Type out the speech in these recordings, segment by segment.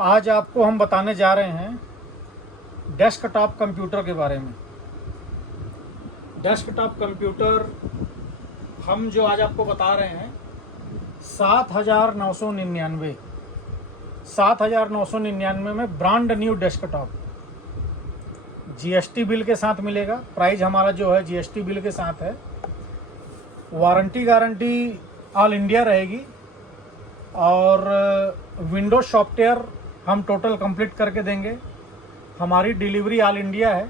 आज आपको हम बताने जा रहे हैं डेस्कटॉप कंप्यूटर के बारे में। डेस्कटॉप कंप्यूटर हम जो आज आपको बता रहे हैं 7,999 में brand new desktop GST bill के साथ मिलेगा। प्राइस हमारा जो है जीएसटी बिल के साथ है। वारंटी गारंटी ऑल इंडिया रहेगी और विंडोज सॉफ्टवेयर हम टोटल कंप्लीट करके देंगे। हमारी डिलीवरी ऑल इंडिया है।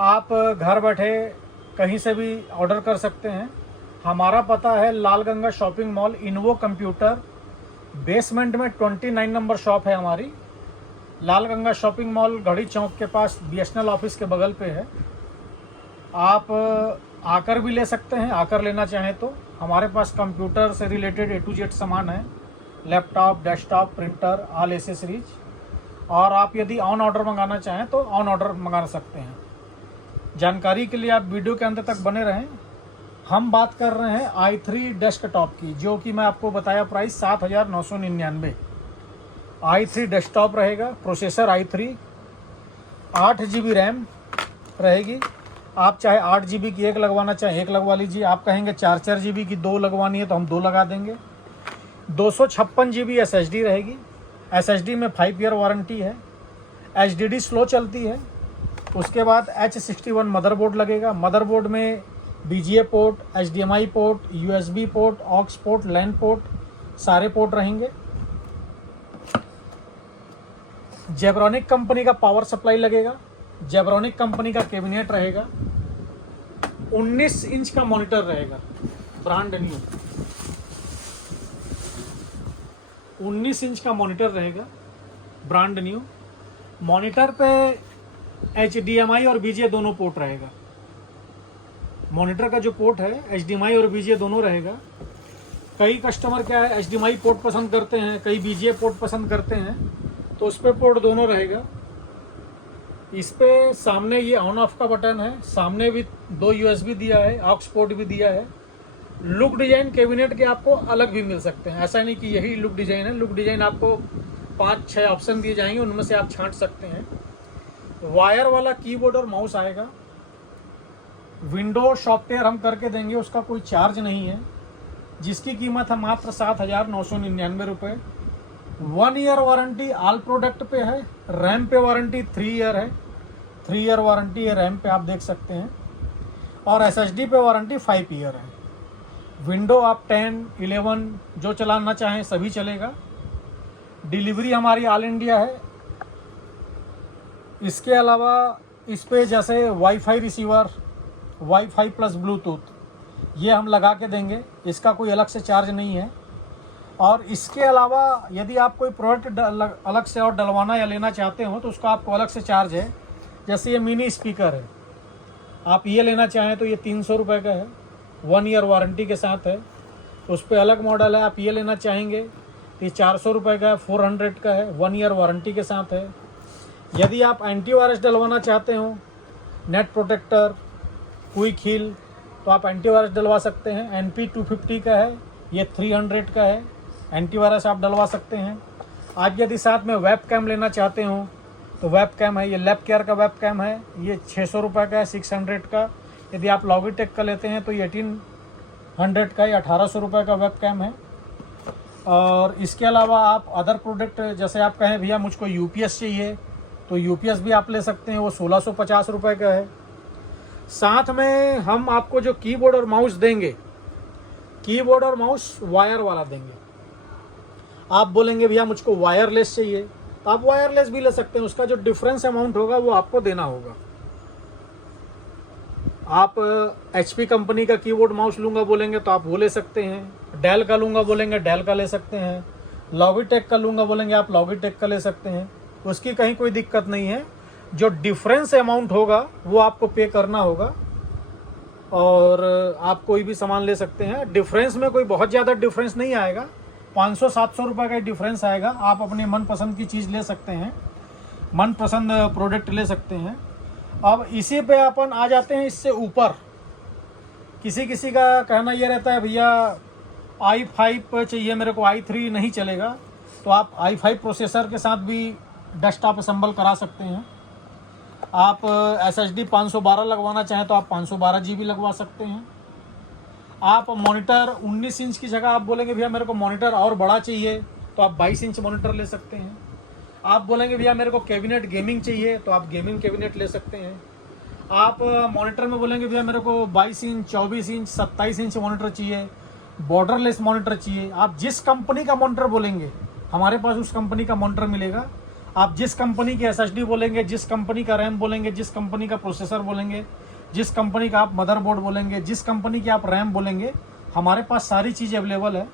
आप घर बैठे कहीं से भी ऑर्डर कर सकते हैं। हमारा पता है लाल गंगा शॉपिंग मॉल, इन्वो कंप्यूटर, बेसमेंट में 29 नंबर शॉप है हमारी। लाल गंगा शॉपिंग मॉल घड़ी चौक के पास बीएसएनएल ऑफिस के बगल पे है। आप आकर भी ले सकते हैं, आकर लेना चाहें तो। हमारे पास कंप्यूटर से रिलेटेड A to Z सामान है, laptop, desktop, printer, all accessories. और आप यदि ऑन ऑर्डर मंगाना चाहें तो ऑन ऑर्डर मंगा सकते हैं। जानकारी के लिए आप वीडियो के अंत तक बने रहें। हम बात कर रहे हैं i3 डेस्कटॉप की, जो कि मैं आपको बताया प्राइस 7,999। i3 डेस्कटॉप रहेगा, प्रोसेसर i3, 8 GB रैम रहेगी। आप चाहे 8 GB की एक लगवाना चाहे एक लगवा लीजिए। आप कहेंगे 4 GB की दो लगवानी है तो हम दो लगा देंगे। 256 GB SSD रहेगी। SSD में 5 ईयर वारंटी है। HDD स्लो चलती है। उसके बाद H61 मदरबोर्ड लगेगा। मदरबोर्ड में BGA port, HDMI port, USB port, aux port, LAN port, सारे पोर्ट रहेंगे। जेब्रॉनिक कंपनी का पावर सप्लाई लगेगा। जेब्रॉनिक कंपनी का कैबिनेट रहेगा। 19 इंच का मॉनिटर रहेगा, ब्रांड न्यू 19 इंच का मॉनिटर रहेगा, ब्रांड न्यू। मॉनिटर पे HDMI और BGA दोनों पोर्ट रहेगा। मॉनिटर का जो पोर्ट है HDMI और BGA दोनों रहेगा। कई कस्टमर क्या है HDMI पोर्ट पसंद करते हैं, कई BGA पोर्ट पसंद करते हैं, तो उस पर पोर्ट दोनों रहेगा। इस पे सामने ये ऑन ऑफ का बटन है। सामने भी 2 USB दिया है, ऑक्स पोर्ट भी दिया है। लुक डिजाइन कैबिनेट के आपको अलग भी मिल सकते हैं। ऐसा नहीं कि यही लुक डिजाइन है। लुक डिजाइन आपको 5-6 ऑप्शन दिए जाएंगे, उनमें से आप छांट सकते हैं। वायर वाला कीबोर्ड और माउस आएगा। विंडो सॉफ्टवेयर हम करके देंगे, उसका कोई चार्ज नहीं है, जिसकी कीमत है मात्र 7,999 रुपये। 1 ईयर वारंटी ऑल प्रोडक्ट पे है। रैम पे वारंटी 3 ईयर है। 3 ईयर वारंटी है रैम पे, आप देख सकते हैं। और SSD पे वारंटी 5 ईयर है। विंडो आप 10, 11 जो चलाना चाहें सभी चलेगा। डिलीवरी हमारी ऑल इंडिया है। इसके अलावा इस पे जैसे wifi receiver, wifi plus Bluetooth, ये हम लगा के देंगे। इसका कोई अलग से चार्ज नहीं है। और इसके अलावा यदि आप कोई प्रोडक्ट अलग से और डलवाना या लेना चाहते हो तो उसका आपको अलग से चार्ज है। जैसे ये मिनी स्पीकर है, आप ये लेना चाहें तो ये 300 रुपये का है, 1 ईयर वारंटी के साथ है। उस पर अलग मॉडल है। आप ये लेना चाहेंगे तो ये 400 रुपये का है, 400 का है, 1 ईयर वारंटी के साथ है। यदि आप एंटीवायरस डलवाना चाहते हो, नेट प्रोटेक्टर, क्विक हील, तो आप एंटीवायरस डलवा सकते हैं। NP 250 का है, ये 300 का है। एंटीवायरस आप डलवा सकते हैं। आज यदि साथ में वेब कैम लेना चाहते हो तो वेब कैम है, ये लैब केयर का वेब कैम है, ये 600 रुपये का है, 600 का। यदि आप लॉगिटेक का लेते हैं तो ये 1800 का या 1800 रुपये का वेब कैम है। और इसके अलावा आप अदर प्रोडक्ट, जैसे आप कहें भैया मुझको UPS चाहिए तो UPS भी आप ले सकते हैं, वो 1650 रुपये का है। साथ में हम आपको जो कीबोर्ड और माउस देंगे, कीबोर्ड और माउस वायर वाला देंगे। आप बोलेंगे भैया मुझको वायरलेस चाहिए तो आप वायरलेस भी ले सकते हैं। उसका जो डिफरेंस अमाउंट होगा वो आपको देना होगा। आप HP कंपनी का कीबोर्ड माउस लूँगा बोलेंगे तो आप वो ले सकते हैं। डेल का लूँगा बोलेंगे डेल का ले सकते हैं। लॉगिटेक का लूँगा बोलेंगे आप लॉगिटेक का ले सकते हैं। उसकी कहीं कोई दिक्कत नहीं है। जो डिफरेंस अमाउंट होगा वो आपको पे करना होगा और आप कोई भी सामान ले सकते हैं। डिफरेंस में कोई बहुत ज़्यादा डिफरेंस नहीं आएगा, 500-700 रुपये का डिफरेंस आएगा। आप अपने मनपसंद की चीज़ ले सकते हैं, मनपसंद प्रोडक्ट ले सकते हैं। अब इसी पे अपन आ जाते हैं इससे ऊपर। किसी किसी का कहना ये रहता है भैया i5 चाहिए मेरे को, i3 नहीं चलेगा। तो आप i5 प्रोसेसर के साथ भी डेस्कटॉप असेंबल करा सकते हैं। आप SSD 512 लगवाना चाहें तो आप 512 GB लगवा सकते हैं। आप मॉनिटर 19 इंच की जगह आप बोलेंगे भैया मेरे को मॉनिटर और बड़ा चाहिए तो आप 22 इंच मॉनिटर ले सकते हैं। आप बोलेंगे भैया मेरे को कैबिनेट गेमिंग चाहिए तो आप गेमिंग कैबिनेट ले सकते हैं। आप मॉनिटर में बोलेंगे भैया मेरे को 22 इंच 24 इंच 27 इंच मॉनिटर चाहिए, बॉर्डरलेस मॉनिटर चाहिए, आप जिस कंपनी का मॉनिटर बोलेंगे हमारे पास उस कंपनी का मॉनिटर मिलेगा। आप जिस कंपनी की SSD बोलेंगे, जिस कंपनी का रैम बोलेंगे, जिस कंपनी का प्रोसेसर बोलेंगे, जिस कंपनी का आप मदरबोर्ड बोलेंगे, जिस कंपनी की आप रैम बोलेंगे, हमारे पास सारी चीज़ अवेलेबल है।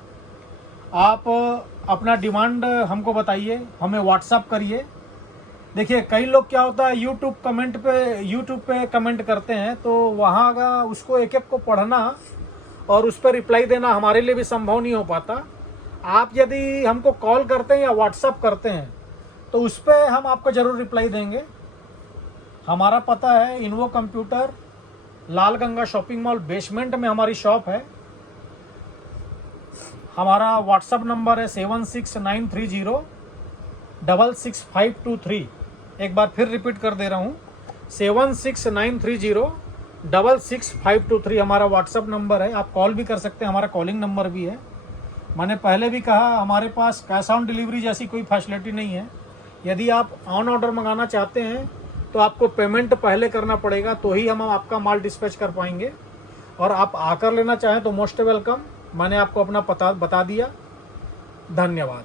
आप अपना डिमांड हमको बताइए, हमें व्हाट्सअप करिए। देखिए कई लोग क्या होता है यूट्यूब पे कमेंट करते हैं तो वहाँ का उसको एक एक को पढ़ना और उस पर रिप्लाई देना हमारे लिए भी संभव नहीं हो पाता। आप यदि हमको कॉल करते हैं या व्हाट्सअप करते हैं तो उस पर हम आपको ज़रूर रिप्लाई देंगे। हमारा पता है इन्वो कंप्यूटर, लाल गंगा शॉपिंग मॉल बेसमेंट में हमारी शॉप है। हमारा व्हाट्सअप नंबर है 7693066523। एक बार फिर रिपीट कर दे रहा हूँ, 7693066523 हमारा व्हाट्सअप नंबर है। आप कॉल भी कर सकते हैं, हमारा कॉलिंग नंबर भी है। मैंने पहले भी कहा हमारे पास कैश ऑन डिलीवरी जैसी कोई फैसिलिटी नहीं है। यदि आप ऑन ऑर्डर मंगाना चाहते हैं तो आपको पेमेंट पहले करना पड़ेगा तो ही हम आपका माल डिस्पैच कर पाएंगे। और आप आकर लेना चाहें तो मोस्ट वेलकम। मैंने आपको अपना पता बता दिया। धन्यवाद।